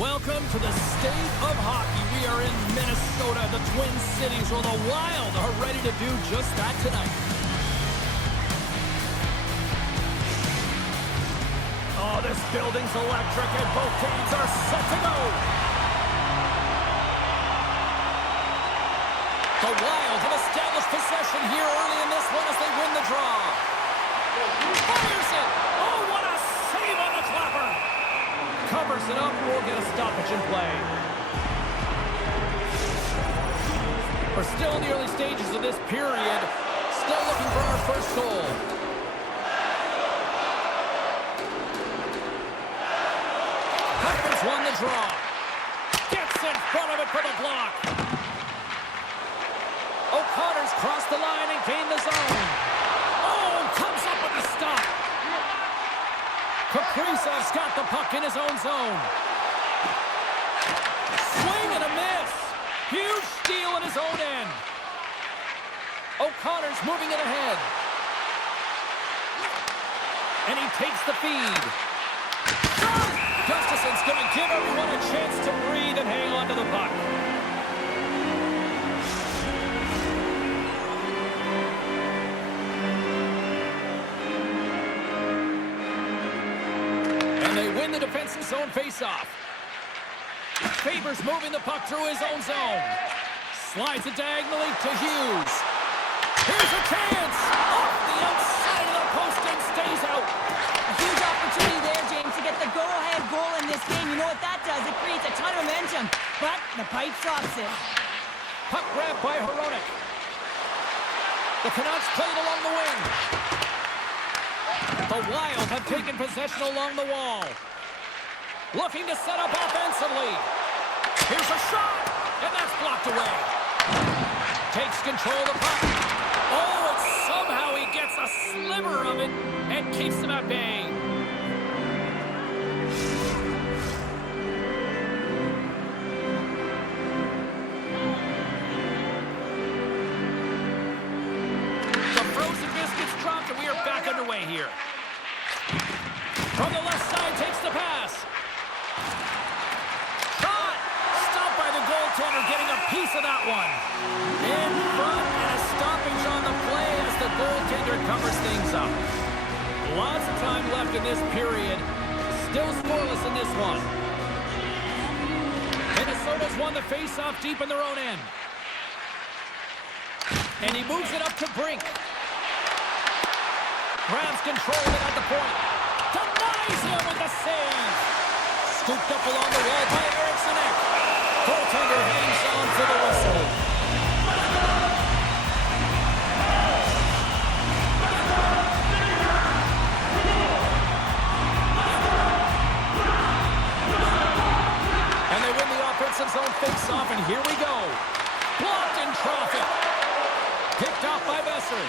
Welcome to the state of hockey. We are in Minnesota, the Twin Cities, where the Wild are ready to do just that tonight. Oh, this building's electric, and both teams are set to go. The Wild have established possession here early in this one as they win the draw. Fires it! Oh, what a save on the clapper! Covers it up, we'll get a stoppage in play. We're still in the early stages of this period. Still looking for our first goal. Huckman's won the draw. Gets in front of it for the block. O'Connor's crossed the line and gained the zone. Oh, comes up with a stop. Kaprizov's got the puck in his own zone. Swing and a miss. Huge steal in his own end. O'Connor's moving it ahead. And he takes the feed. Gustafson's going to give everyone a chance to breathe and hang on to the puck. And they win the defensive zone faceoff. Faber's moving the puck through his own zone. Slides it diagonally to Hughes. Here's a chance! Off the outside of the post and stays out. A huge opportunity there, James, to get the go-ahead goal in this game. You know what that does? It creates a ton of momentum. But the pipe stops it. Puck grab by Hronek. The Canucks played along the wing. The Wild have taken possession along the wall. Looking to set up offensively. Here's a shot, and that's blocked away. Takes control of the puck. Oh, and somehow he gets a sliver of it and keeps him at bay. The frozen biscuits dropped, and we are back underway here. From the left side, takes the pass. Shot! Stopped by the goaltender, getting a piece of that one. In front, and a stoppage on the play as the goaltender covers things up. Lots of time left in this period. Still scoreless in this one. Minnesota's won the face-off deep in their own end. And he moves it up to Brink. Grabs control of it at the point. Denies him with the save. Scooped up along the wall by Eriksson. Goaltender hangs on to the whistle. And they win the offensive zone face-off, and here we go. Blocked in traffic. Picked off by Besser.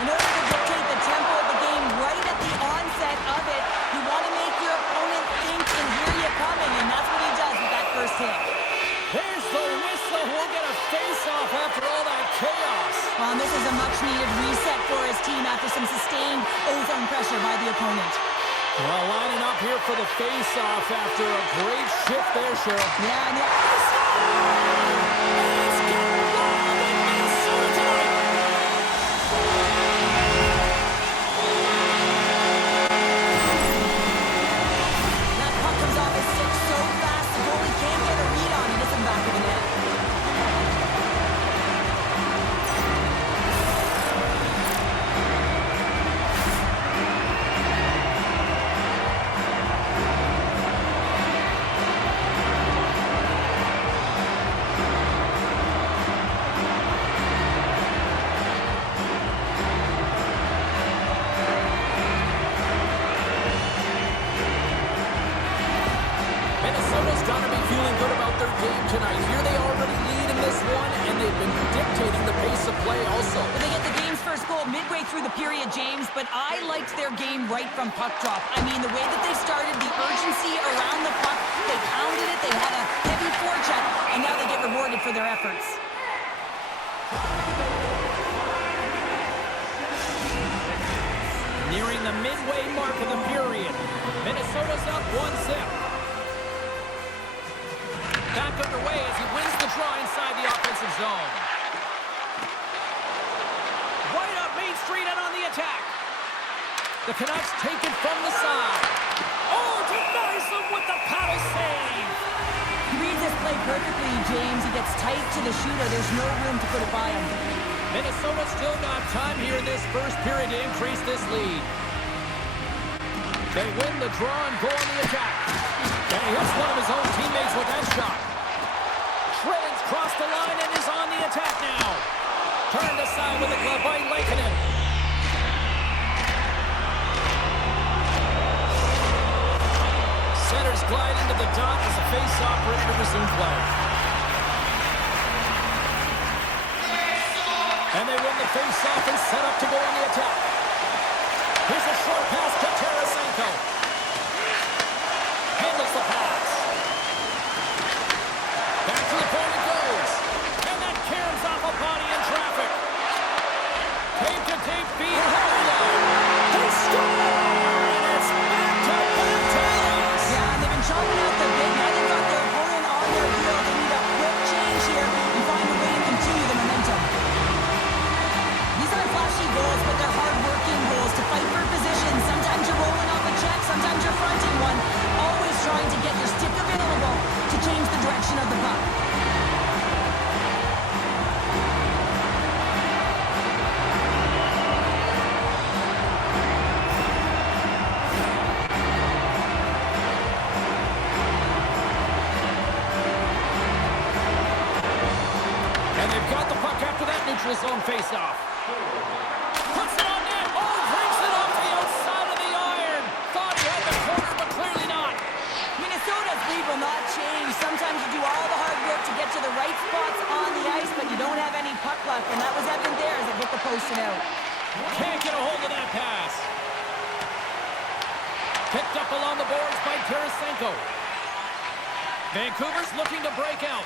In order to dictate the tempo of the game right at the onset of it, you want to make your opponent think and hear you coming, and that's what he does with that first hit. There's the whistle. We'll get a face-off after all that chaos. Well, this is a much-needed reset for his team after some sustained ozone pressure by the opponent. Well, lining up here for the face-off after a great shift there, Cheryl. Yeah, and Let's get wild in Minnesota tonight. that puck comes off his stick so fast, the goalie can't get a read on it. It's in back of the net. Minnesota's got to be feeling good about their game tonight. Here they already lead in this one, and they've been dictating the pace of play also. Well, they get the game's first goal midway through the period, James, but I liked their game right from puck drop. I mean, the way that they started, the urgency around the puck, they pounded it, they had a heavy forecheck, and now they get rewarded for their efforts. Nearing the midway mark of the period. Minnesota's up 1-0. Back underway as he wins the draw inside the offensive zone. Right up Main Street and on the attack. The Canucks take it from the side. Oh, denies them with the paddle save. He reads this play perfectly, James. He gets tight to the shooter. There's no room to put it by him. Minnesota still got time here in this first period to increase this lead. They win the draw and go on the attack. And he hits one of his own teammates with that shot. Shreds cross the line and is on the attack now. Turned aside with a glove by Lakeinen. Centers glide into the dot as the face-off ready to resume play. And they win the face-off and set up to go on the attack. Here's a short pass to Tarasenko. Handles the pass. Back to the point it goes. And that caroms off a body in traffic. Tape-to-tape feed. They score! And it's back-to-back ties. Yeah, and they've been chopping out the big. Now they've got their opponent on their heel. They need a quick change here and find a way to continue the momentum. These aren't flashy goals, but they're hard-working goals to fight for position. Sometimes you're rolling off a check, sometimes you're fronting one. Always trying to get your stick available to change the direction of the puck. And they've got the puck after that neutral zone face-off. Puts it on net. Oh, breaks it off the outside of the iron. Thought he had the corner, but clearly not. Minnesota's lead will not change. Sometimes you do all the hard work to get to the right spots on the ice, but you don't have any puck luck, and that was evident there as it hit the post and out. Can't get a hold of that pass. Picked up along the boards by Tarasenko. Vancouver's looking to break out.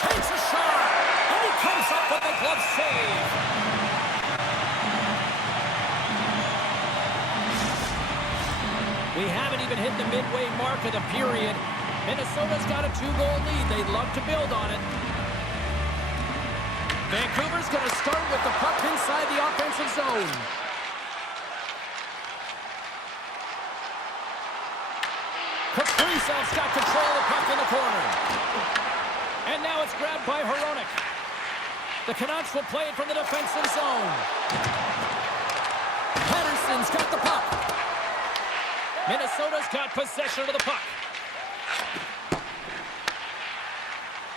Takes a shot, and he comes up with the glove save. We haven't even hit the midway mark of the period. Minnesota's got a 2-goal lead. They'd love to build on it. Vancouver's going to start with the puck inside the offensive zone. Kaprizov's got control of the puck in the corner. And now it's grabbed by Hronek. The Canucks will play it from the defensive zone. Patterson's got the puck. Minnesota's got possession of the puck.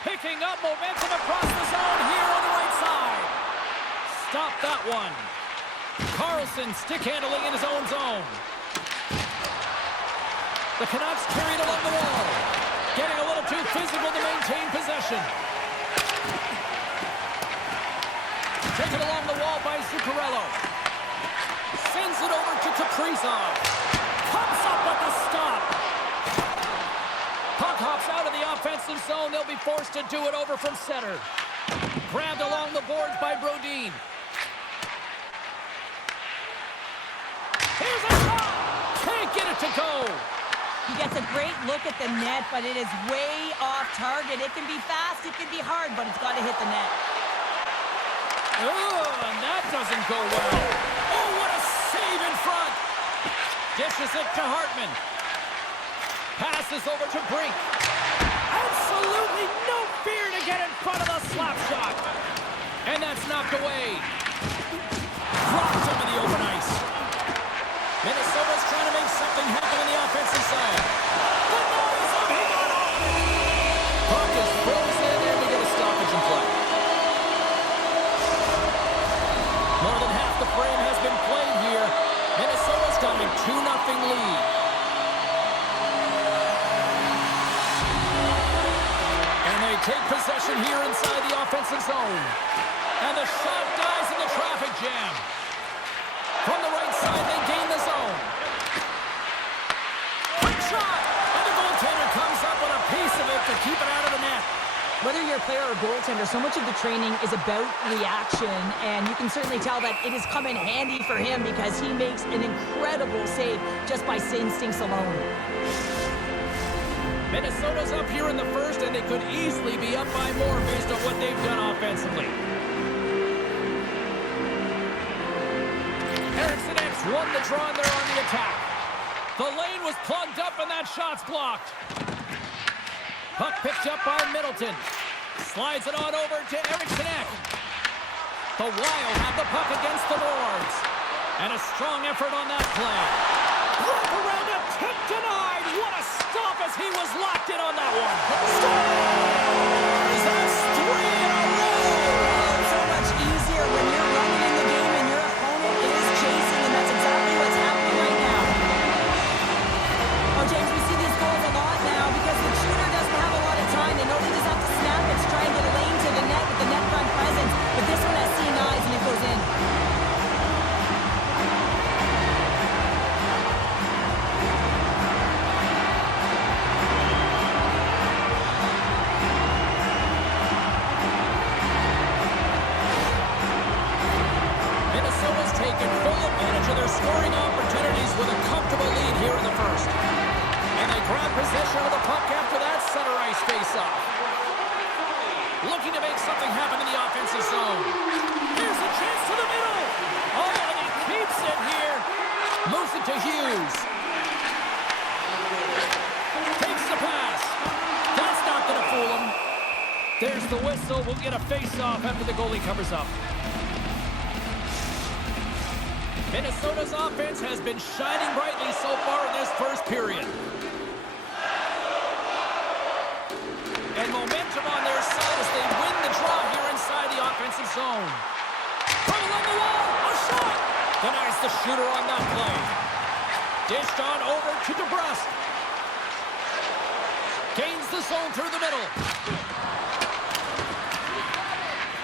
Picking up momentum across the zone here on the right side. Stop that one. Carlson stick handling in his own zone. The Canucks carried along the wall. Getting a little too physical to maintain possession. Taken along the wall by Zuccarello. Sends it over to Kaprizov. Comes up with the stop. Puck hops out of the offensive zone. They'll be forced to do it over from center. Grabbed along the boards by Brodin. Here's a shot. Can't get it to go. He gets a great look at the net, but it is way off target. It can be fast, it can be hard, but it's got to hit the net. Oh, and that doesn't go well. Oh, what a save in front. Dishes it to Hartman. Passes over to Brink. Absolutely no fear to get in front of the slap shot. And that's knocked away. Dropped into the open ice. Minnesota's trying to make something happen in the offensive side. The noise of him on off. Puck is frozen and we get a stoppage in play. More than half the frame has been played here. Minnesota's got a 2-0 lead. And they take possession here inside the offensive zone. And the shot player or goaltender, so much of the training is about reaction, and you can certainly tell that it has come in handy for him because he makes an incredible save just by instincts alone. Minnesota's up here in the first, and they could easily be up by more based on what they've done offensively. Won the draw, and they're on the attack. The lane was plugged up, and that shot's blocked. Puck picked up by Middleton. Slides it on over to Kэнaks. The Wild have the puck against the boards. And a strong effort on that play. Wrap around a tip denied. What a stop as he was locked in on that one. Scores! That's 3 in a row. So much easier when you're running in the game and your opponent is chasing, and that's exactly what's happening right now. Oh, James, we see these goals a lot now because the shooter doesn't have a lot of time. They know they just have to snap it to try and get a lane to the net with the net front presence. But this one has seeing eyes, and it goes in. Minnesota's taken full advantage of their scoring opportunities with a comfortable lead here in the first. And they grab possession of the puck after that center ice face-off. Looking to make something happen in the offensive zone. Here's a chance to the middle. Oh, and he keeps it here. Moves it to Hughes. Takes the pass. That's not going to fool him. There's the whistle. We'll get a face-off after the goalie covers up. Minnesota's offense has been shining brightly so far in this first period. And momentum on their side as they win the draw here inside the offensive zone. From along the wall, a shot! Denies the shooter on that play. Dished on over to DeBrusque. Gains the zone through the middle.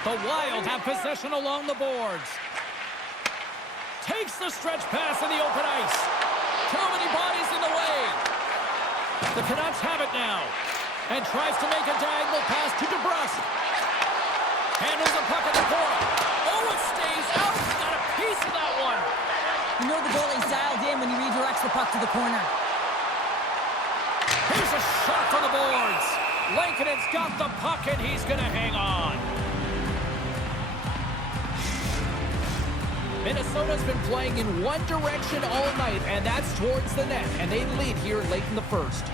The Wild have possession along the boards. Takes the stretch pass in the open ice. Too many bodies in the way. The Canucks have it now. And tries to make a diagonal pass to DeBrusque. Handles the puck at the corner. Oh, it stays out. He's got a piece of that one. You know the goalie's dialed in when he redirects the puck to the corner. Here's a shot for the boards. Lankinen's got the puck, and he's going to hang on. Minnesota's been playing in one direction all night, and that's towards the net, and they lead here late in the first.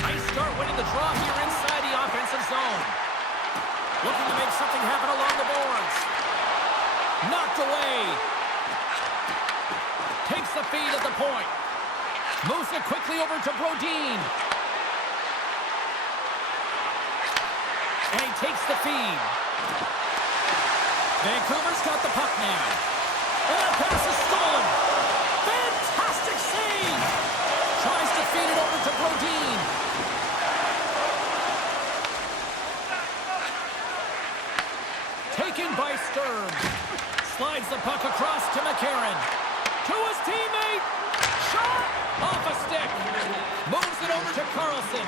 Nice start winning the draw here inside the offensive zone. Looking to make something happen along the boards. Knocked away. Takes the feed at the point. Moves it quickly over to Brodin. And he takes the feed. Vancouver's got the puck now. And that pass is stolen. Fantastic save. Tries to feed it over to Brodin. Taken by Sturm. Slides the puck across to McCarron. To his teammate. Shot. Off a stick. Moves it over to Carlson.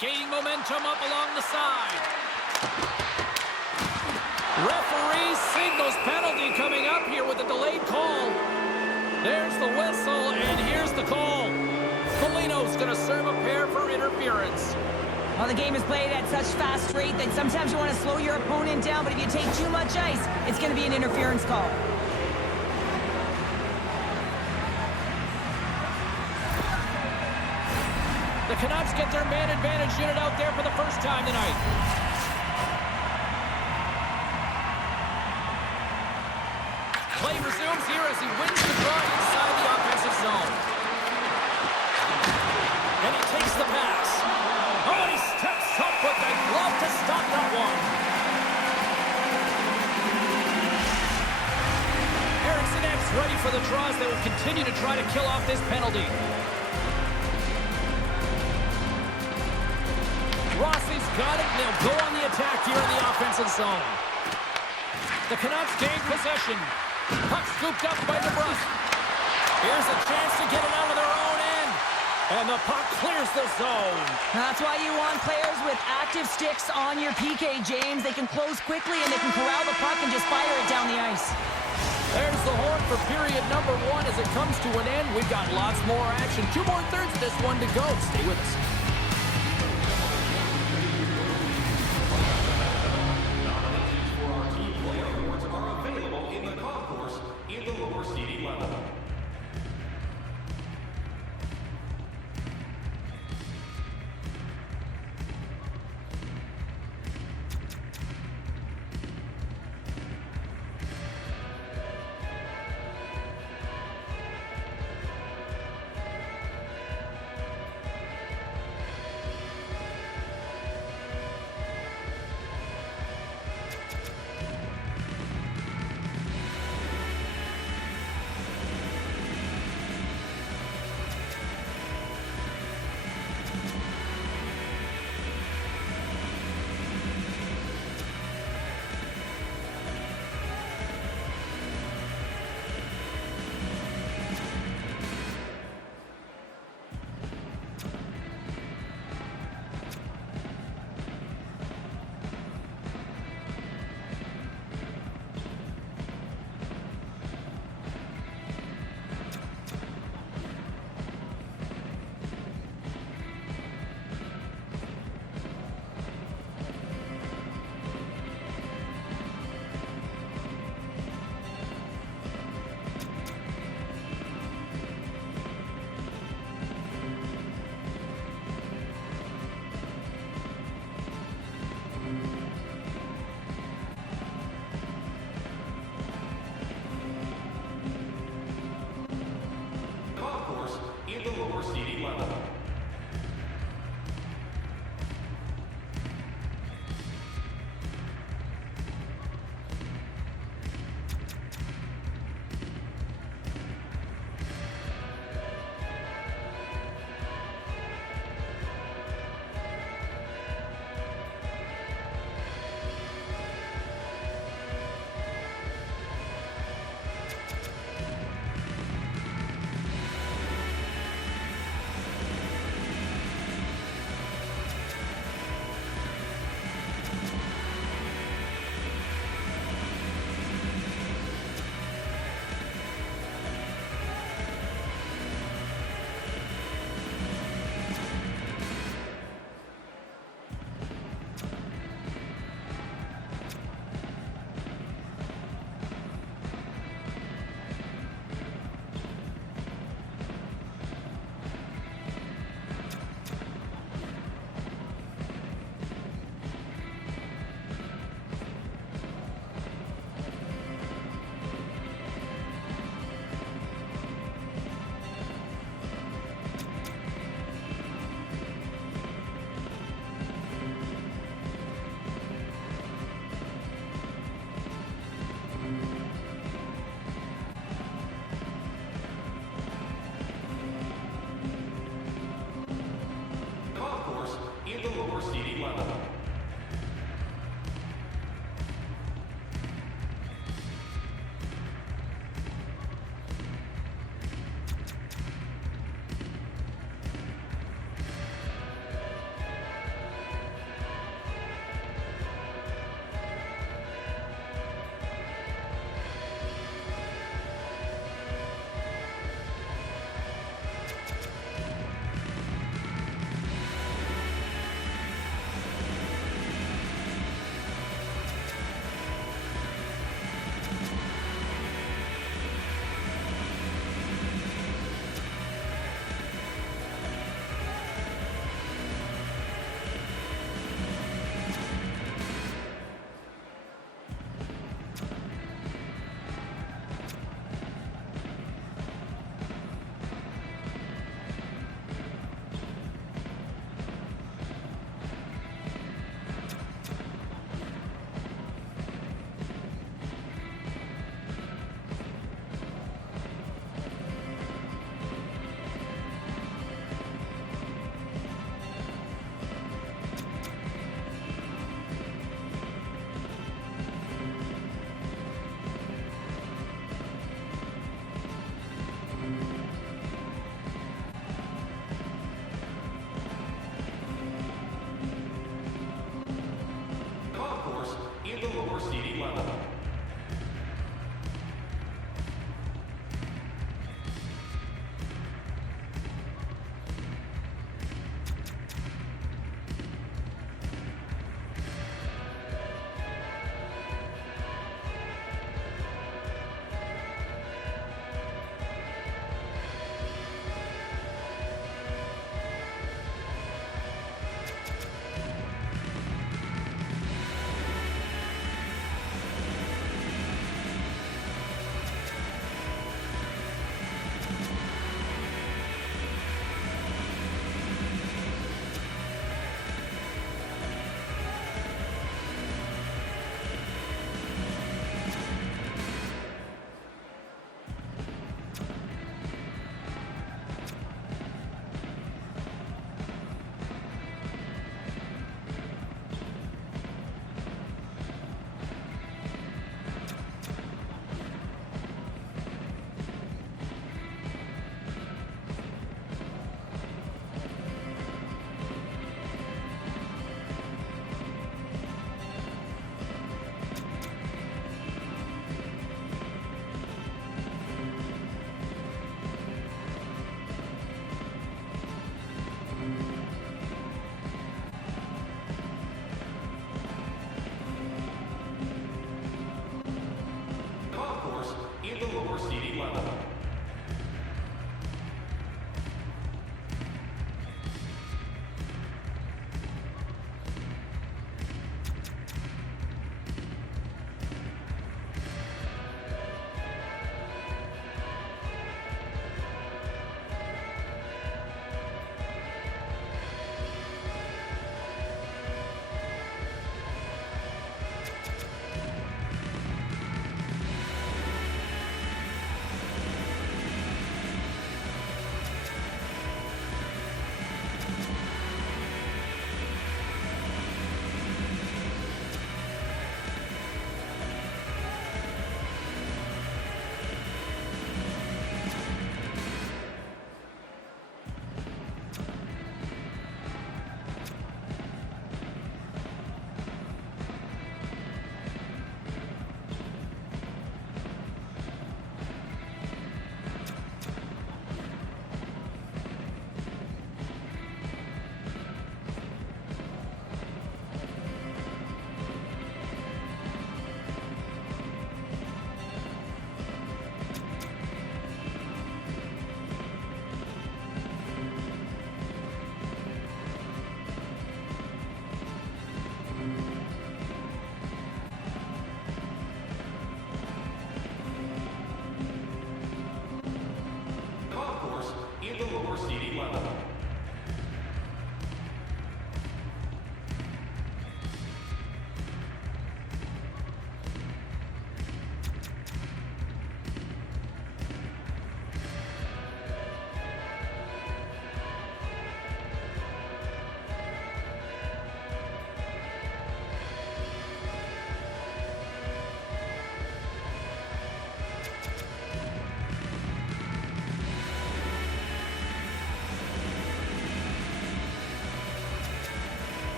Gaining momentum up along the side. Referee signals penalty coming up here with a delayed call. There's the whistle, and here's the call. Foligno's going to serve a pair for interference. Well, the game is played at such fast rate that sometimes you want to slow your opponent down, but if you take too much ice, it's going to be an interference call. The Canucks get their man advantage unit out there for the first time tonight. Play resumes here as he wins the draw inside the offensive zone. And he takes the pass. Oh, and he steps up with the glove to stop that one. Kэнaks ready for the draws. They will continue to try to kill off this penalty. Rossi's got it, and they'll go on the attack here in the offensive zone. The Canucks gain possession. Puck scooped up by DeBrusque. Here's a chance to get it out of their own end. And the puck clears the zone. That's why you want players with active sticks on your PK, James. They can close quickly and they can corral the puck and just fire it down the ice. There's the horn for period number 1 as it comes to an end. We've got lots more action. 2 more thirds of this one to go. Stay with us. Nominations for our team play awards are available in the concourse in the lower seating level.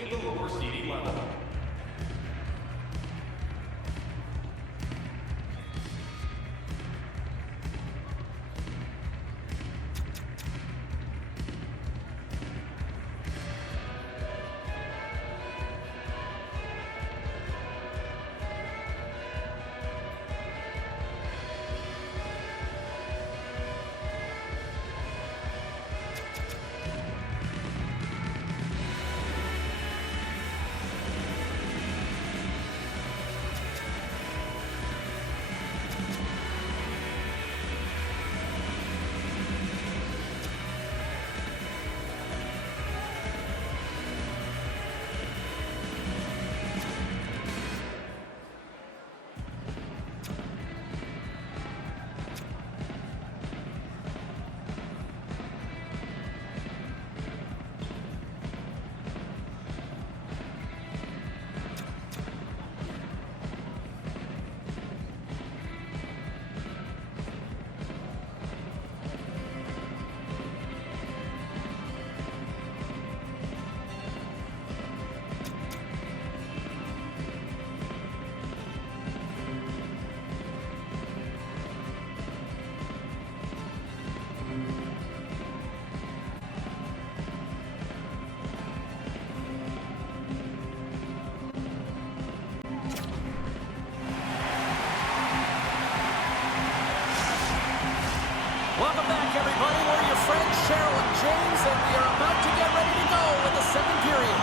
in the lower seeding level. Welcome back, everybody. We're your friends, Cheryl and James, and we are about to get ready to go in the second period.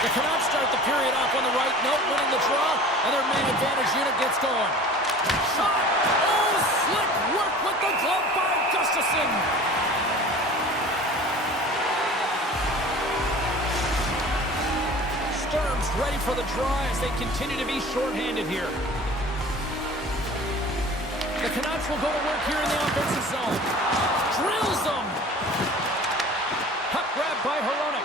The Canucks start the period off on the right note, winning the draw, and their main advantage unit gets going. Shot! Oh, slick work with the glove by Gustafsson. Sturm's ready for the draw as they continue to be shorthanded here. The Canucks will go to work here in the offensive zone. Drills them. Puck grabbed by Hronek.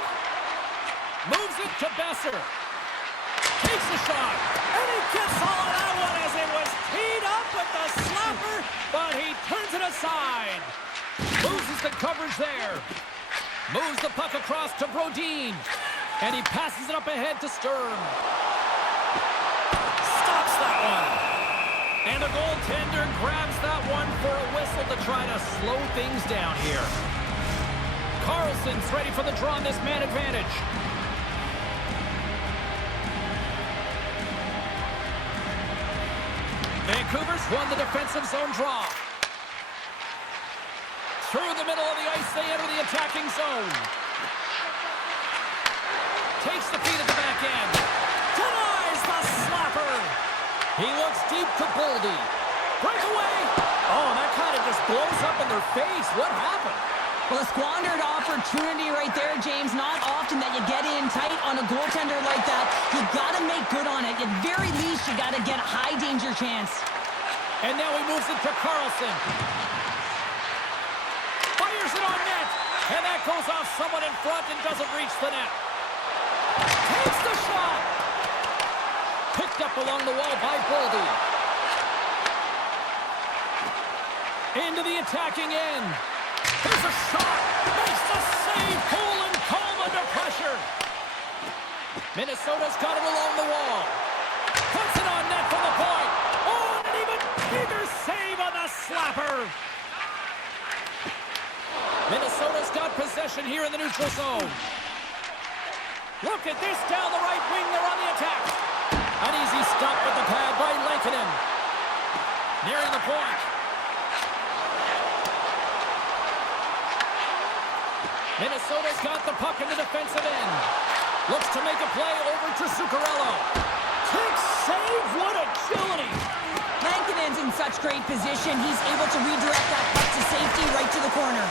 Moves it to Besser. Takes the shot. And he gets all of that one as it was teed up with the slapper, but he turns it aside. Loses the coverage there. Moves the puck across to Brodin. And he passes it up ahead to Sturm. Stops that one. And the goaltender grabs that one for a whistle to try to slow things down here. Carlson's ready for the draw on this man advantage. Vancouver's won the defensive zone draw. Through the middle of the ice, they enter the attacking zone. Takes the feed at the back end. Denies the slapper. He looks deep to Boldy. Breakaway! Oh, that kind of just blows up in their face. What happened? Well, a squandered opportunity right there, James. Not often that you get in tight on a goaltender like that. You got to make good on it. At very least, you got to get a high-danger chance. And now he moves it to Carlson. Fires it on net. And that goes off someone in front and doesn't reach the net. Takes the shot. Picked up along the wall by Boldy. Into the attacking end. There's a shot. Makes the save. Cool and calm under pressure. Minnesota's got it along the wall. Puts it on net from the point. Oh, an even bigger save on the slapper. Minnesota's got possession here in the neutral zone. Look at this down the right wing. They're on the attack. An easy stop with the pad by Lankinen. Nearing the point. Minnesota's got the puck in the defensive end. Looks to make a play over to Zuccarello. Takes save. What agility. Lankinen's in such great position. He's able to redirect that puck to safety right to the corner.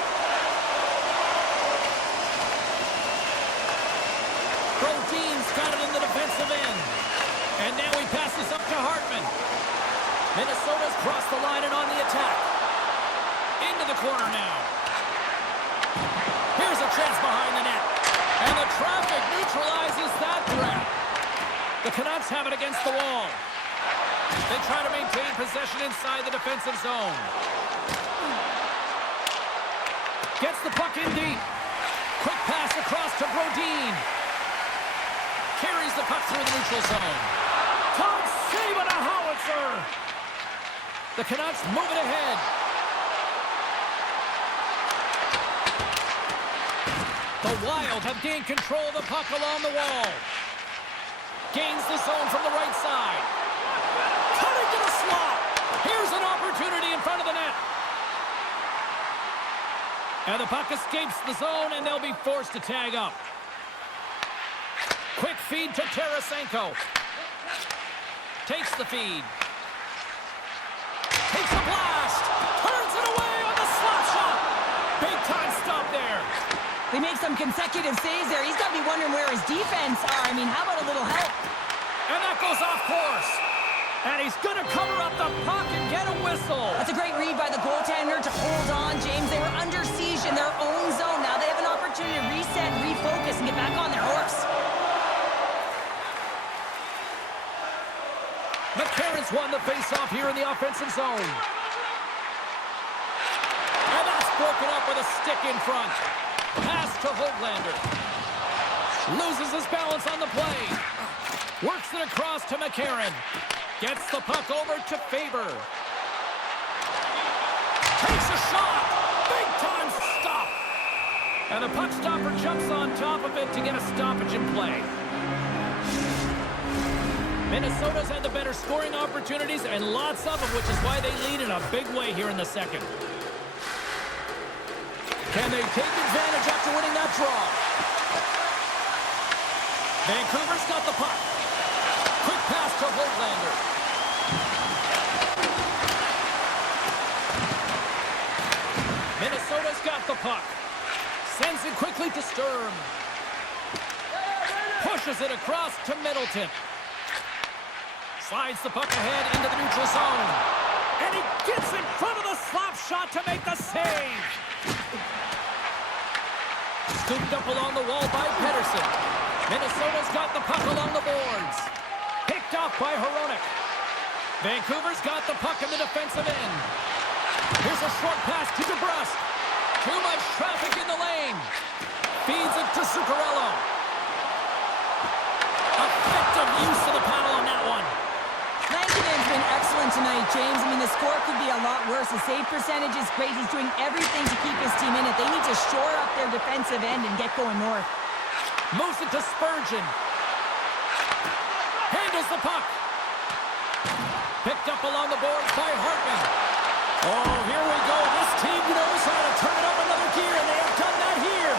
Brodin's got it in the defensive end. And now he passes up to Hartman. Minnesota's crossed the line and on the attack. Into the corner now. Here's a chance behind the net. And the traffic neutralizes that threat. The Canucks have it against the wall. They try to maintain possession inside the defensive zone. Gets the puck in deep. Quick pass across to Brodin. Carries the puck through the neutral zone. Tom save on a howitzer. The Canucks move it ahead. The Wild have gained control of the puck along the wall. Gains the zone from the right side. Cutting to the slot. Here's an opportunity in front of the net. And the puck escapes the zone, and they'll be forced to tag up. Quick feed to Tarasenko. Takes the feed. Takes a blast. Turns it away on the slap shot. Big time stop there. They make some consecutive saves there. He's got to be wondering where his defense are. I mean, how about a little help? And that goes off course. And he's going to cover up the puck and get a whistle. That's a great read by the goaltender to hold on, James. They were under siege in their own zone. Now they have an opportunity to reset, refocus, and get back on their horse. McCarron's won the faceoff here in the offensive zone. And that's broken up with a stick in front. Pass to Höglander. Loses his balance on the play. Works it across to McCarron. Gets the puck over to Faber. Takes a shot. Big time stop. And the puck stopper jumps on top of it to get a stoppage in play. Minnesota's had the better scoring opportunities and lots of them, which is why they lead in a big way here in the second. Can they take advantage after winning that draw? Vancouver's got the puck. Quick pass to Höglander. Minnesota's got the puck. Sends it quickly to Sturm. Pushes it across to Middleton. Slides the puck ahead into the neutral zone. And he gets in front of the slap shot to make the save. Scooped up along the wall by Pettersson. Minnesota's got the puck along the boards. Picked off by Hronek. Vancouver's got the puck in the defensive end. Here's a short pass to DeBrusque. Too much traffic in the lane. Feeds it to Zuccarello. Effective use of the paddle on that one. Lankinen's been excellent tonight, James. I mean, the score could be a lot worse. The save percentage is great. He's doing everything to keep his team in it. They need to shore up their defensive end and get going north. Moves it to Spurgeon. Handles the puck. Picked up along the boards by Hartman. Oh, here we go. This team knows how to turn it up another gear, and they have done that here.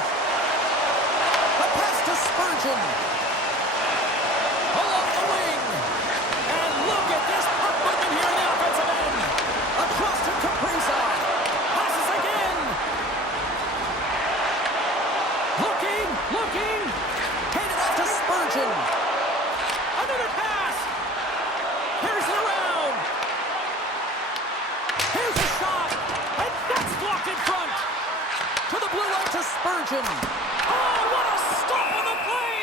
A pass to Spurgeon. Along the wing. And look at this puck movement here in the offensive end. Across to Kaprizov. Passes again. Looking. Handed off to Spurgeon. Another pass. Here's it around. Here's a shot. And that's blocked in front. To the blue line to Spurgeon. Oh, what a stop on the play.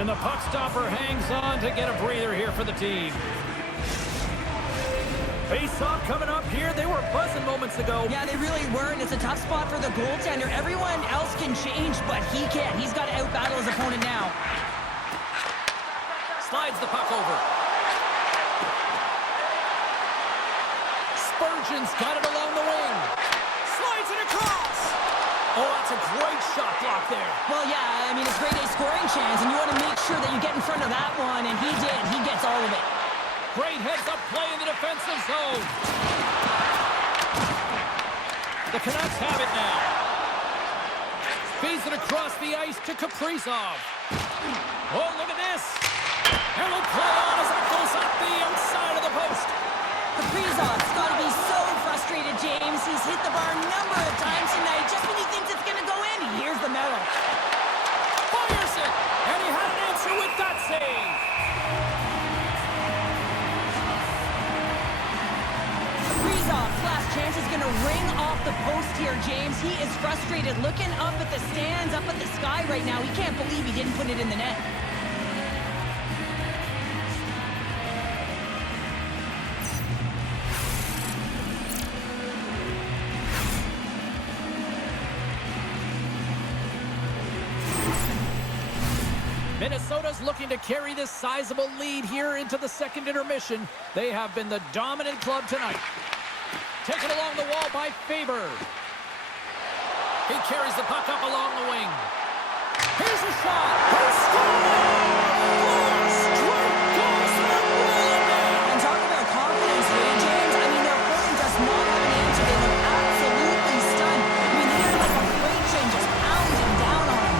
And the puck stopper hangs on to get a breather here for the team. Face-off coming up here. They were buzzing moments ago. Yeah, they really were, and it's a tough spot for the goaltender. Everyone else can change, but he can't. He's got to out-battle his opponent now. Slides the puck over. Spurgeon's got it along the wing. Slides it across. Oh, that's a great shot block there. Well, yeah, I mean, it's a great A scoring chance, and you want to make sure that you get in front of that one, and he did. He gets all of it. Great heads-up play in the defensive zone. The Canucks have it now. Feeds it across the ice to Kaprizov. Oh, look at this. And we'll play on as that goes up the outside of the post. Kaprizov's got to be so frustrated, James. He's hit the bar a number of times tonight. Just when he thinks it's going to go in, he hears the metal. Fires it. And he had an answer with that save. Kaprizov's last chance is going to ring off the post here, James. He is frustrated, looking up at the stands, up at the sky right now. He can't believe he didn't put it in the net. Minnesota's looking to carry this sizable lead here into the second intermission. They have been the dominant club tonight. Taken along the wall by Faber. He carries the puck up along the wing. Here's a shot. He scores! Straight goals and a rolling man. And talk about confidence here, James. I mean, their opponent does not have an answer. They look absolutely stunned. I mean, they are like a freight train just pounding down on them.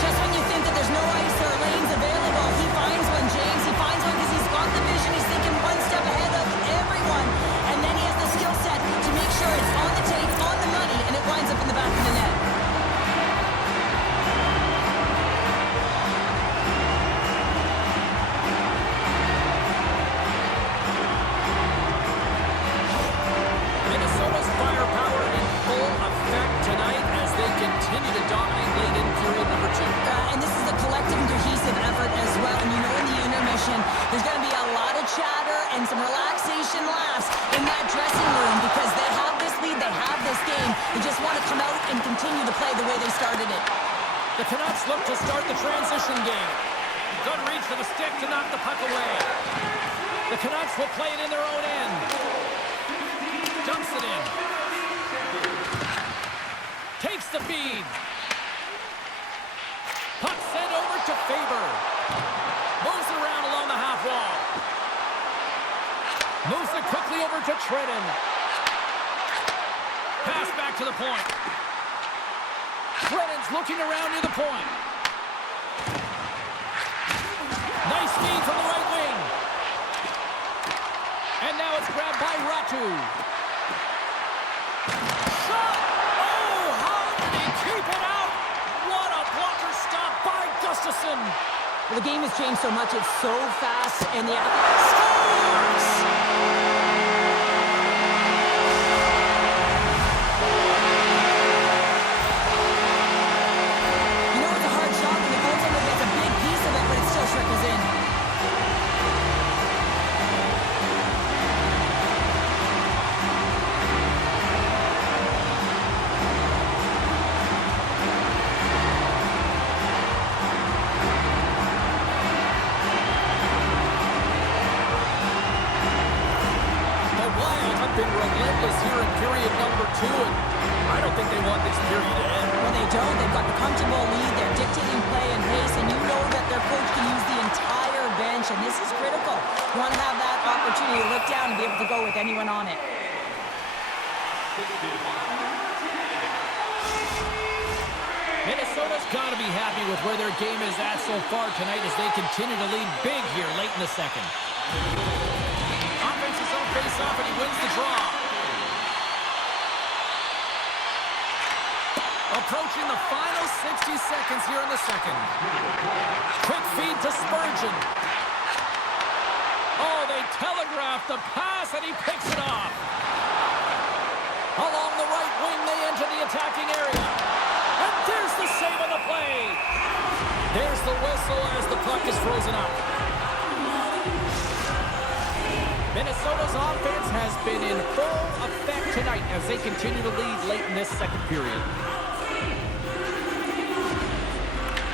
Just when you think that there's no ice or lanes available, he finds one, James. He finds one because he's got the vision. He's thinking one step ahead of everyone. And then he has the skill set to make sure it's on the tape, on the money, and it winds up in the back of the net. Minnesota's firepower in full effect tonight as they continue to dominate late in period number 2. And this is a collective and cohesive effort as well. And you know in the intermission, there's going to be a lot of chatter and some relaxation laughs in that dressing room because they have this lead, they have this game. They just want to come out and continue to play the way they started it. The Canucks look to start the transition game. Good reach for the stick to knock the puck away. The Canucks will play it in their own end. Dumps it in. Takes the feed. Puck sent over to Faber. Moves it around along the half wall. Moves it quickly over to Trenton. Pass back to the point. Trenton's looking around near the point. Nice feed from the right wing. And now it's grabbed by Ratu. Shot! Oh, how did he keep it out? What a blocker stop by Gustafsson. Well, the game has changed so much. It's so fast. And the scores! You know it's a hard shot when the goaltender gets a big piece of it, but it still trickles in. Been relentless here in period number 2, and I don't think they want this period to end. Well, they don't. They've got the comfortable lead. They're dictating play and pace, and you know that their coach can use the entire bench, and this is critical. You want to have that opportunity to look down and be able to go with anyone on it. Minnesota's got to be happy with where their game is at so far tonight as they continue to lead big here late in the second. Offense is on face-off, and he wins the draw. Approaching the final 60 seconds here in the second. Quick feed to Spurgeon. Oh, they telegraphed the pass, and he picks it off. Along the right wing, they enter the attacking area. And there's the save on the play. There's the whistle as the puck is frozen up. Minnesota's offense has been in full effect tonight as they continue to lead late in this second period.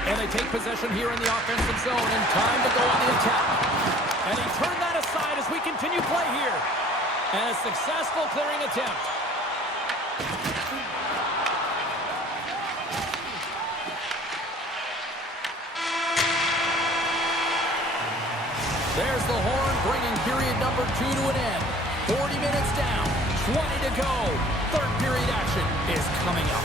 And they take possession here in the offensive zone, and time to go on the attack. And he turned that aside as we continue play here. And a successful clearing attempt. There's the horn, bringing period number 2 to an end. 40 minutes down, 20 to go. Third period action is coming up.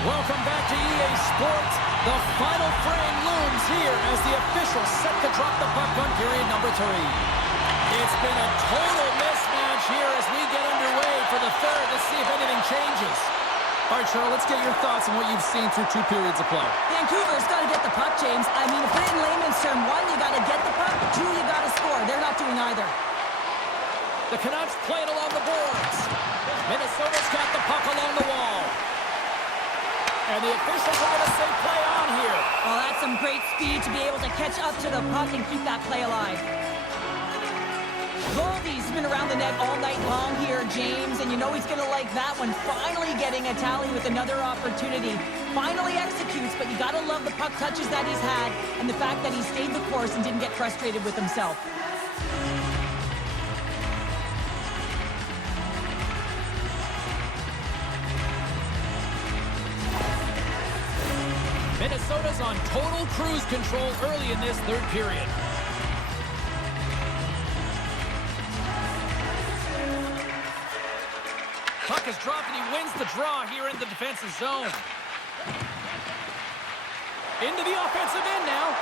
Welcome back to EA Sports. The final frame looms here as the officials set to drop the puck on period number 3. It's been a total mismatch here as we get underway for the third. Let's see if anything changes. All right, Cheryl, let's get your thoughts on what you've seen through 2 periods of play. Vancouver's got to get the puck, James. I mean, to put it in layman's term, 1, you got to get the puck. 2, you got to score. They're not doing either. The Canucks play it along the boards. Minnesota's got the puck along the wall. And the officials are going to say play on here. Well, that's some great speed to be able to catch up to the puck and keep that play alive. Goldie's been around the net all night long here, James, and you know he's going to like that one. Finally getting a tally with another opportunity. Finally executes, but you got to love the puck touches that he's had and the fact that he stayed the course and didn't get frustrated with himself. Minnesota's on total cruise control early in this third period. Puck is dropped and he wins the draw here in the defensive zone. Into the offensive end now.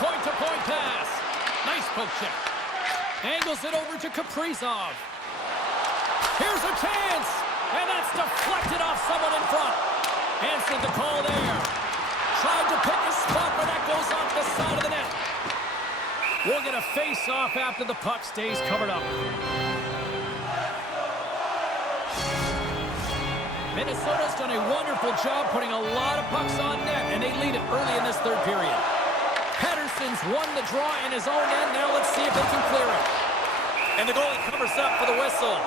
Point-to-point pass. Nice poke check. Angles it over to Kaprizov. Here's a chance. And that's deflected off someone in front. Answered the call there. Tried to pick a spot, but that goes off the side of the net. We'll get a face-off after the puck stays covered up. Minnesota's done a wonderful job putting a lot of pucks on net, and they lead it early in this third period. Pedersen's won the draw in his own end. Now let's see if they can clear it. And the goalie covers up for the whistle.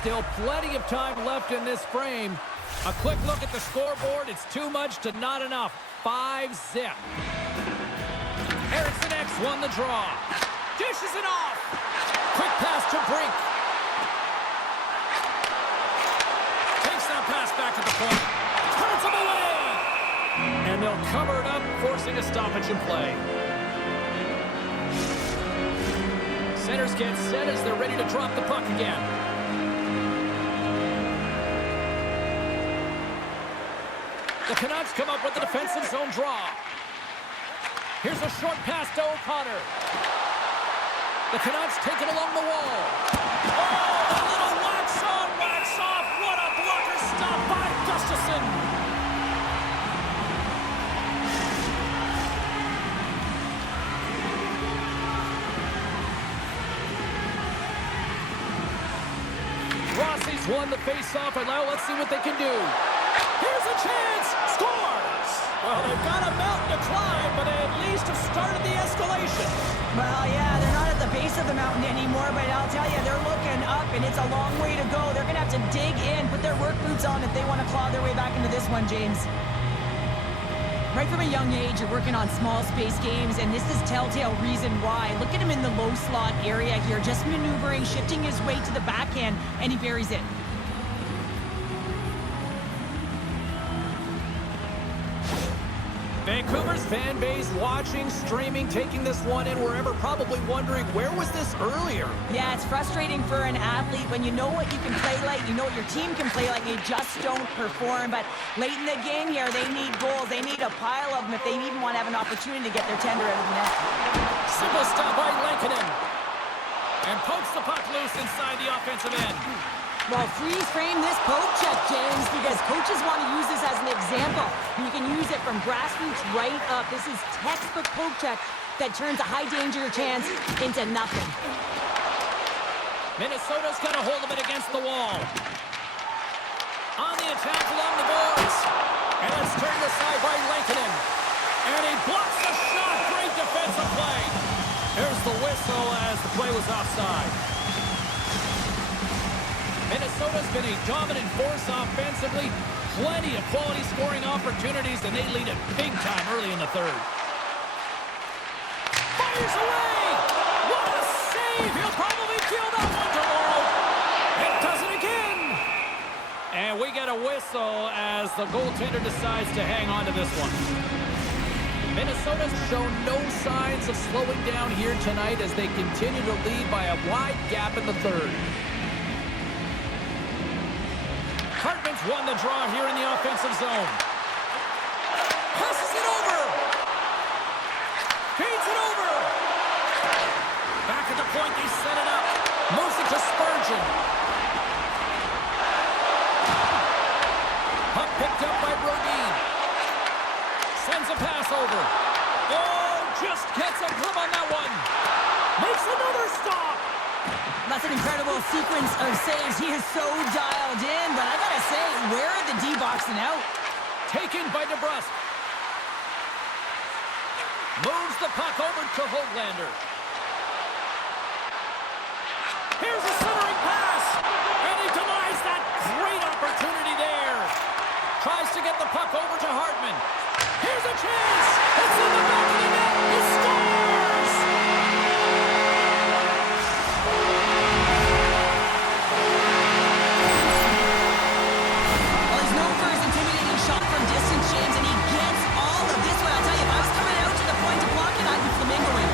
Still plenty of time left in this frame. A quick look at the scoreboard. It's too much to not enough. 5-0. Eriksson X won the draw. Dishes it off. Quick pass to Brink. Takes that pass back at the point. Turns him away. And they'll cover it up, forcing a stoppage in play. Centers get set as they're ready to drop the puck again. The Canucks come up with the defensive zone draw. Here's a short pass to O'Connor. The Canucks take it along the wall. Oh, a little wax on, wax off. What a blocker stop by Gustafsson. Rossi's won the face-off, and now let's see what they can do. Here's a chance. Scores. Well, they've got a mountain to climb, but they at least have started the escalation. Well, yeah, they're not at the base of the mountain anymore, but I'll tell you, they're looking up, and it's a long way to go. They're going to have to dig in, put their work boots on if they want to claw their way back into this one, James. Right from a young age, you're working on small space games, and this is telltale reason why. Look at him in the low slot area here, just maneuvering, shifting his way to the backhand, and he buries it. Vancouver's fan base watching, streaming, taking this one in wherever, probably wondering, where was this earlier? Yeah, it's frustrating for an athlete when you know what you can play like, you know what your team can play like, they just don't perform. But late in the game here, they need goals. They need a pile of them if they even want to have an opportunity to get their tender out of the net. Simple stop by Lankinen. And pokes the puck loose inside the offensive end. Well, freeze frame this poke check, James, because coaches want to use this as an example. You can use it from grassroots right up. This is textbook poke check that turns a high danger chance into nothing. Minnesota's got a hold of it against the wall. On the attack along the boards. And it's turned aside by Lankinen. And he blocks the shot. Great defensive play. There's the whistle as the play was offside. Minnesota's been a dominant force offensively. Plenty of quality scoring opportunities, and they lead it big time early in the third. Fires away! What a save! He'll probably feel that one tomorrow. And does it again! And we get a whistle as the goaltender decides to hang on to this one. Minnesota's shown no signs of slowing down here tonight as they continue to lead by a wide gap in the third. Hartman's won the draw here in the offensive zone. Passes it over. Feeds it over. Back at the point, they set it up. Moves it to Spurgeon. Puck picked up by Brodin. Sends a pass over. Oh, just gets a grip on that one. Makes another stop. That's an incredible sequence of saves. He is so dialed in, but I gotta say, where are the D-boxing out? Taken by DeBrusque. Moves the puck over to Höglander. Here's a centering pass. And he denies that great opportunity there. Tries to get the puck over to Hartman. Here's a chance. It's in the back of the net. He scores! Well, he's known for his intimidating shot from distance, James, and he gets all of this one. I'll tell you, if I was coming out to the point to block it, I'd be flamingoing.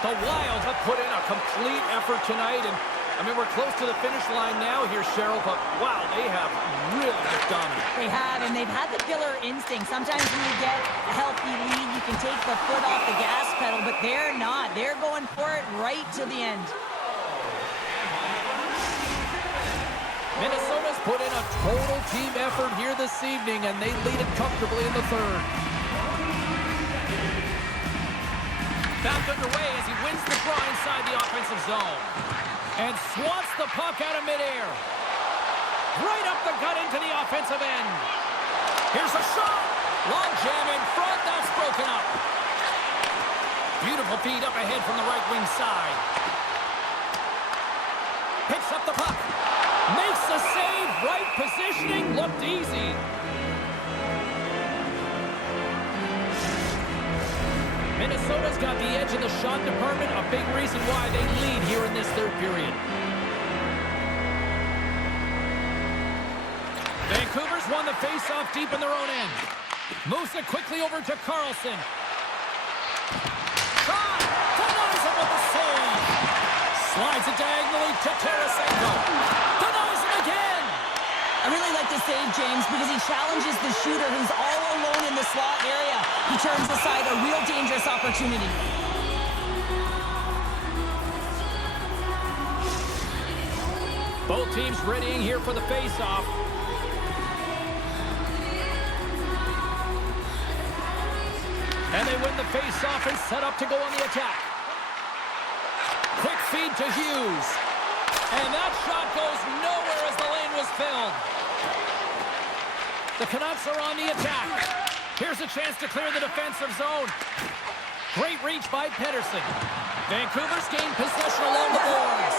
The Wild have put in a complete effort tonight, and I mean, we're close to the finish line now here, Cheryl, but wow, they have really looked dominant. They have, and they've had the killer instinct. Sometimes when you get a healthy lead, you can take the foot off the gas pedal, but they're not. They're going for it right to the end. Minnesota's put in a total team effort here this evening, and they lead it comfortably in the third. Back underway as he wins the draw inside the offensive zone. And swats the puck out of midair. Right up the gut into the offensive end. Here's a shot. Long jam in front. That's broken up. Beautiful feed up ahead from the right wing side. Picks up the puck. Makes the save. Right positioning. Looked easy. Minnesota's got the edge in the shot department, a big reason why they lead here in this third period. Vancouver's won the faceoff deep in their own end. Moves it quickly over to Carlson. Shot! Denies him with the save! Slides it diagonally to Tarasenko. Denies him again! I really like this save, James, because he challenges the shooter who's all alone in the slot area. He turns aside a real dangerous opportunity. Both teams readying here for the face-off. And they win the face-off and set up to go on the attack. Quick feed to Hughes. And that shot goes nowhere as the lane was filled. The Canucks are on the attack. Here's a chance to clear the defensive zone. Great reach by Pettersson. Vancouver's gained possession along the boards.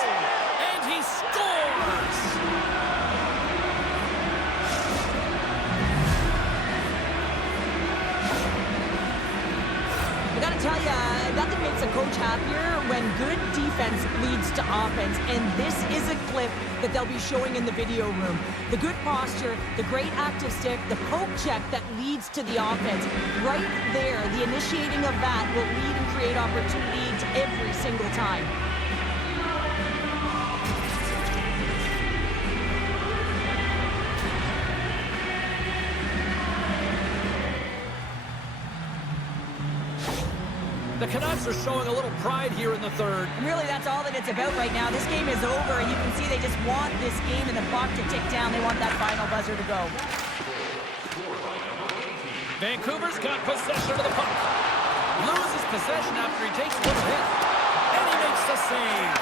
And he scores! I gotta tell you, nothing makes a coach happier when good defense leads to offense, and this is a clip that they'll be showing in the video room. The good posture, the great active stick, the poke check that leads to the offense. Right there, the initiating of that will lead and create opportunities every single time. The Canucks are showing a little pride here in the third. And really, that's all that it's about right now. This game is over, and you can see they just want this game and the clock to tick down. They want that final buzzer to go. Vancouver's got possession of the puck. Loses possession after he takes a little hit. And he makes the save.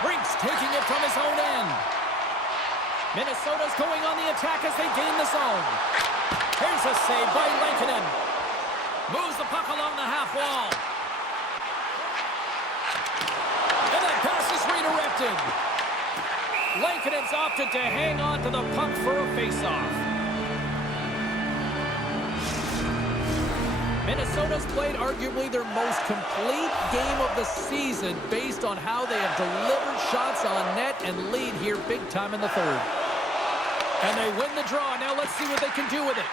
Brinks taking it from his own end. Minnesota's going on the attack as they gain the zone. Here's a save by Lankinen. Moves the puck along the half wall. And that pass is redirected. Lankinen's opted to hang on to the puck for a face-off. Minnesota's played arguably their most complete game of the season based on how they have delivered shots on net and lead here big time in the third. And they win the draw. Now let's see what they can do with it.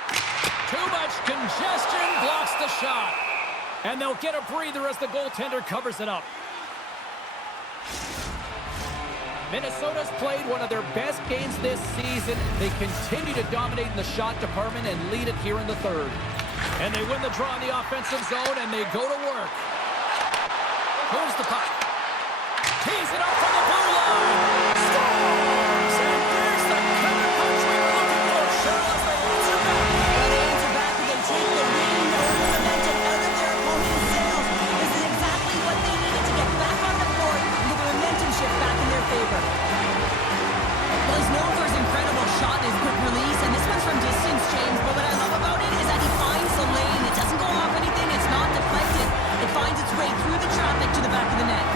Too much congestion blocks the shot. And they'll get a breather as the goaltender covers it up. Minnesota's played one of their best games this season. They continue to dominate in the shot department and lead it here in the third. And they win the draw in the offensive zone, and they go to work. Moves the puck. Tees it up from the blue line. Scores! And there's the counter punch we were looking for. Charles, they answer back. Well, they answer back and they take the win over the momentum out of their opponent's sails. This is exactly what they needed to get back on the court and get the momentum shift back in their favor. Well, he's known for his incredible shot and his quick release, and this one's from distance, James. But what I love about it is that he finds the lane. It doesn't go off anything. It's not deflected. It finds its way through the traffic to the back of the net.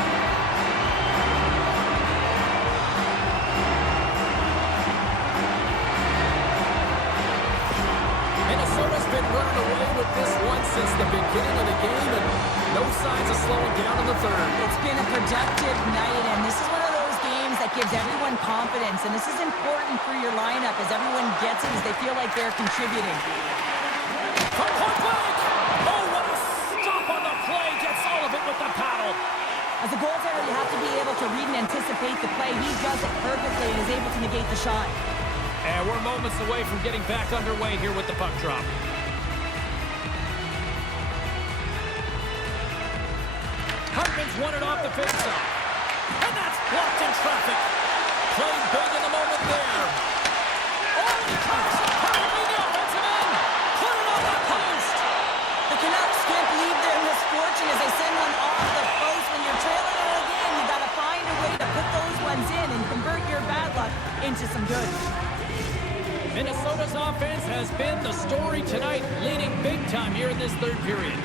Minnesota's been running away with this one since the beginning of the game, and no signs of slowing down in the third. It's been a productive night, and this is one of those games that gives everyone confidence, and this is important for your lineup as everyone gets it, as they feel like they're contributing. From point blank! Oh, what a stop on the play! Gets all of it with the paddle. As a goaltender, you have to be able to read and anticipate the play. He does it perfectly and is able to negate the shot. And we're moments away from getting back underway here with the puck drop. Hartman's won it off the faceoff. And that's blocked in traffic. Played big in the moment there. Oh, he cuts it perfectly in the offensive end. Put it on the post. The Canucks can't believe their misfortune as they send one off the post. When you're trailing in a game, you got to find a way to put those ones in and convert your bad luck into some good. Minnesota's offense has been the story tonight, leading big time here in this third period.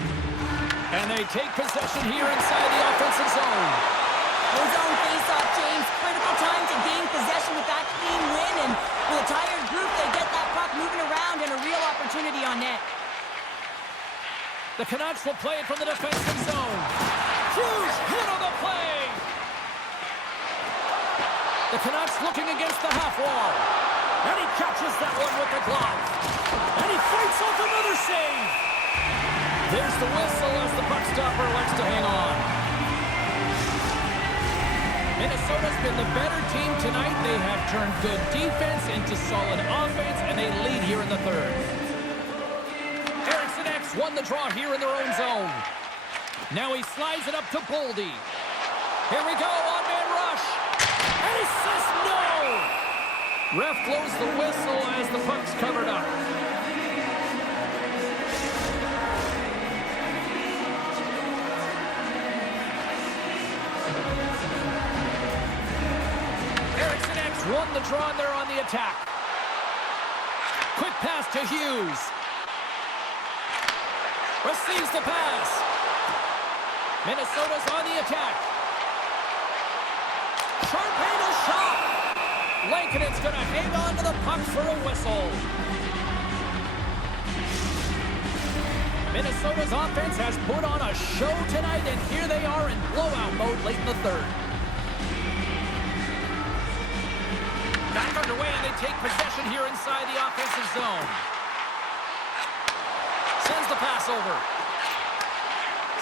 And they take possession here inside the offensive zone. His own face-off, James. Critical time to gain possession with that clean win. And with a tired group, they get that puck moving around and a real opportunity on net. The Canucks will play it from the defensive zone. Huge hit on the play. The Canucks looking against the half wall. And he catches that one with the glove. And he fights off another save. There's the whistle as the puck stopper likes to hang on. Minnesota's been the better team tonight. They have turned good defense into solid offense, and they lead here in the third. Eriksson X won the draw here in their own zone. Now he slides it up to Boldy. Here we go, on-man rush. And he says no! Ref blows the whistle as the puck's covered up. Eriksson X won the draw and they're on the attack. Quick pass to Hughes. Receives the pass. Minnesota's on the attack. Sharp-handled shot. Lankinen's going to hang on to the puck for a whistle. Minnesota's offense has put on a show tonight, and here they are in blowout mode late in the third. Back underway, and they take possession here inside the offensive zone. Sends the pass over.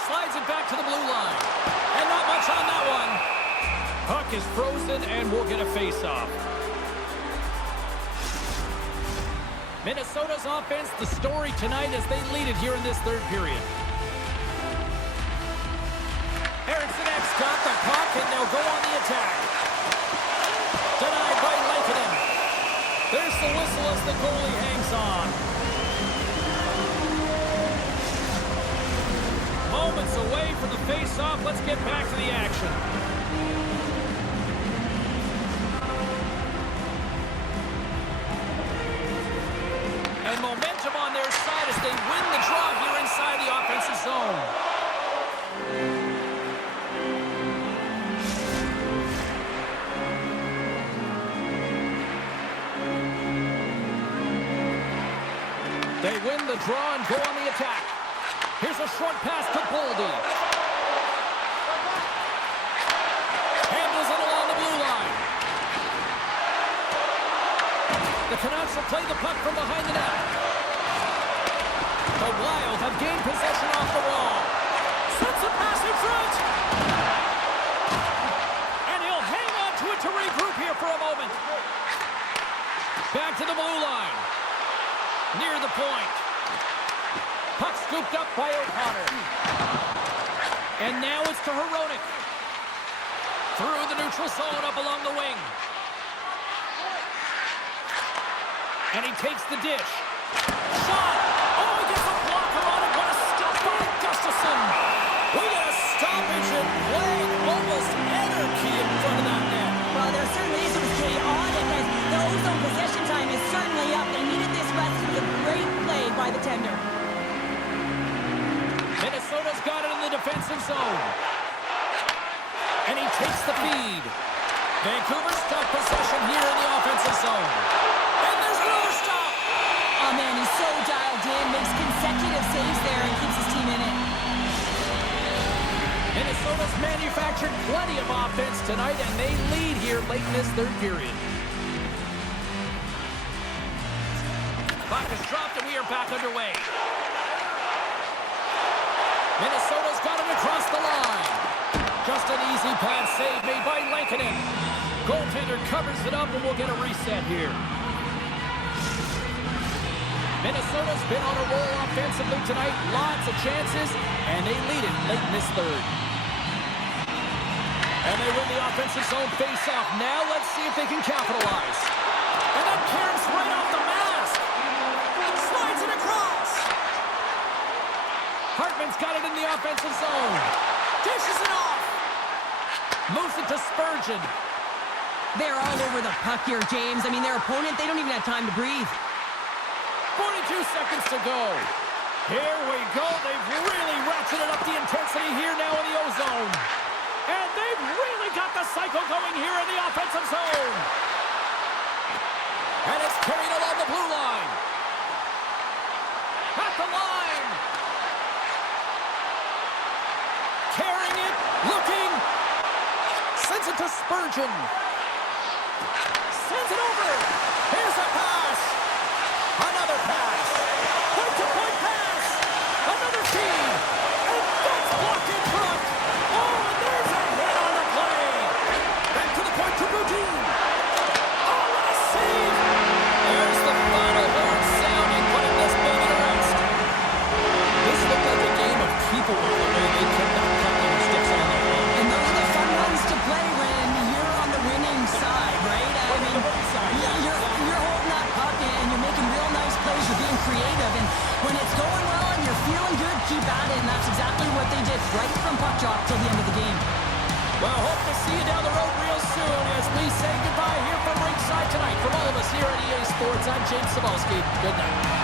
Slides it back to the blue line. And not much on that one. Puck is frozen, and we'll get a face-off. Minnesota's offense, the story tonight as they lead it here in this third period. Eriksson X got the puck, and they'll go on the attack. Denied by Lankinen. There's the whistle as the goalie hangs on. Moments away from the face-off. Let's get back to the action. the draw and go on the attack. Here's a short pass to Boldy. Handles it along the blue line. The Canucks will play the puck from behind the net. The Wild have gained possession off the wall. Sets a pass in front. And he'll hang on to it to regroup here for a moment. Back to the blue line. Near the point. Puck scooped up by O'Connor. And now it's to Hronek. Through the neutral zone up along the wing. And he takes the dish. Shot! Oh, he gets a blocker on it. What a stop by Gustafsson. We got a stoppage in play. Almost anarchy in front of that net. Well, there certainly is. It was chaotic as the ozone possession time is certainly up. They needed this rest. It was a great play by the tender. Minnesota's got it in the defensive zone. And he takes the feed. Vancouver's got possession here in the offensive zone. And there's another stop. Oh, man, he's so dialed in. Makes consecutive saves there and keeps his team in it. Minnesota's manufactured plenty of offense tonight, and they lead here late in this third period. Puck is dropped, and we are back underway. Minnesota's got it across the line. Just an easy pass save made by Lankinen. Goaltender covers it up, and we'll get a reset here. Minnesota's been on a roll offensively tonight. Lots of chances, and they lead it late in this third. And they win the offensive zone face-off. Now let's see if they can capitalize. And that caroms right off the mask. Slides it across. Hartman's got it in the offensive zone. Dishes it off. Moves it to Spurgeon. They're all over the puck here, James. I mean, their opponent, they don't even have time to breathe. 42 seconds to go. Here we go. They've really ratcheted up the intensity here now in the ozone. And they've really got the cycle going here in the offensive zone. And it's carried along the blue line. At the line. Carrying it. Looking. Sends it to Spurgeon. Sends it over. Here's a pass. Another pass. Point-to-point pass. Another feed. And that's blocked in front. Oh, and there's a hit on the play. Back to the point to Boudin. Oh, what a save. There's the final horn sounding, putting this baby to rest. This looked like a game of keep-away the way they kept that puck on the sticks on the wall. And those are the fun ones to play when you're on the winning side, right? I mean, you're holding that puck and you're making real nice plays. You're being creative. And when it's going well and you're feeling good, keep at it. And that's exactly what they did right from puck drop till the end of the game. Well, hope to see you down the road real soon as we say goodbye here from ringside tonight. From all of us here at EA Sports, I'm James Cebulski. Good night.